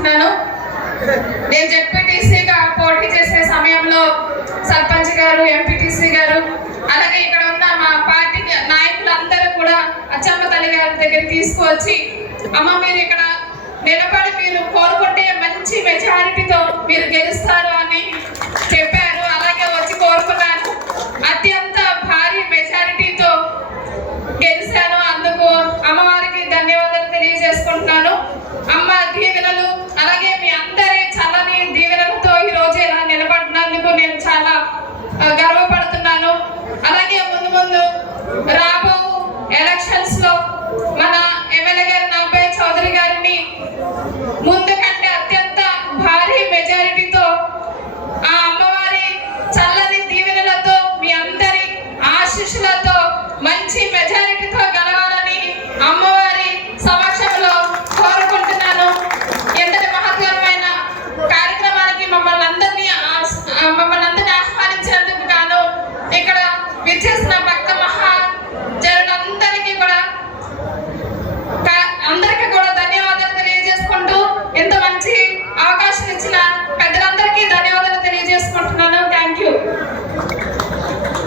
చేసుకుంటున్నాను. నేను జెడ్పీటీసీగా పోటీ చేసే సమయంలో సర్పంచ్ గారు, ఎంపీటీసీ గారు, అలాగే ఇక్కడ ఉన్న మా పార్టీ నాయకులందరూ కూడా అచ్చమ్మ తల్లి గారి దగ్గర తీసుకువచ్చి, అమ్మ మీరు ఇక్కడ నిలబడి మీరు కోరుకుంటే మంచి మెజారిటీతో మీరు గెలుస్తారు అని చెప్పారు. అలాగే వచ్చి కోరుకున్నాను. అత్యంత భారీ మెజారిటీతో గెలిచాను. అందుకు అమ్మవారి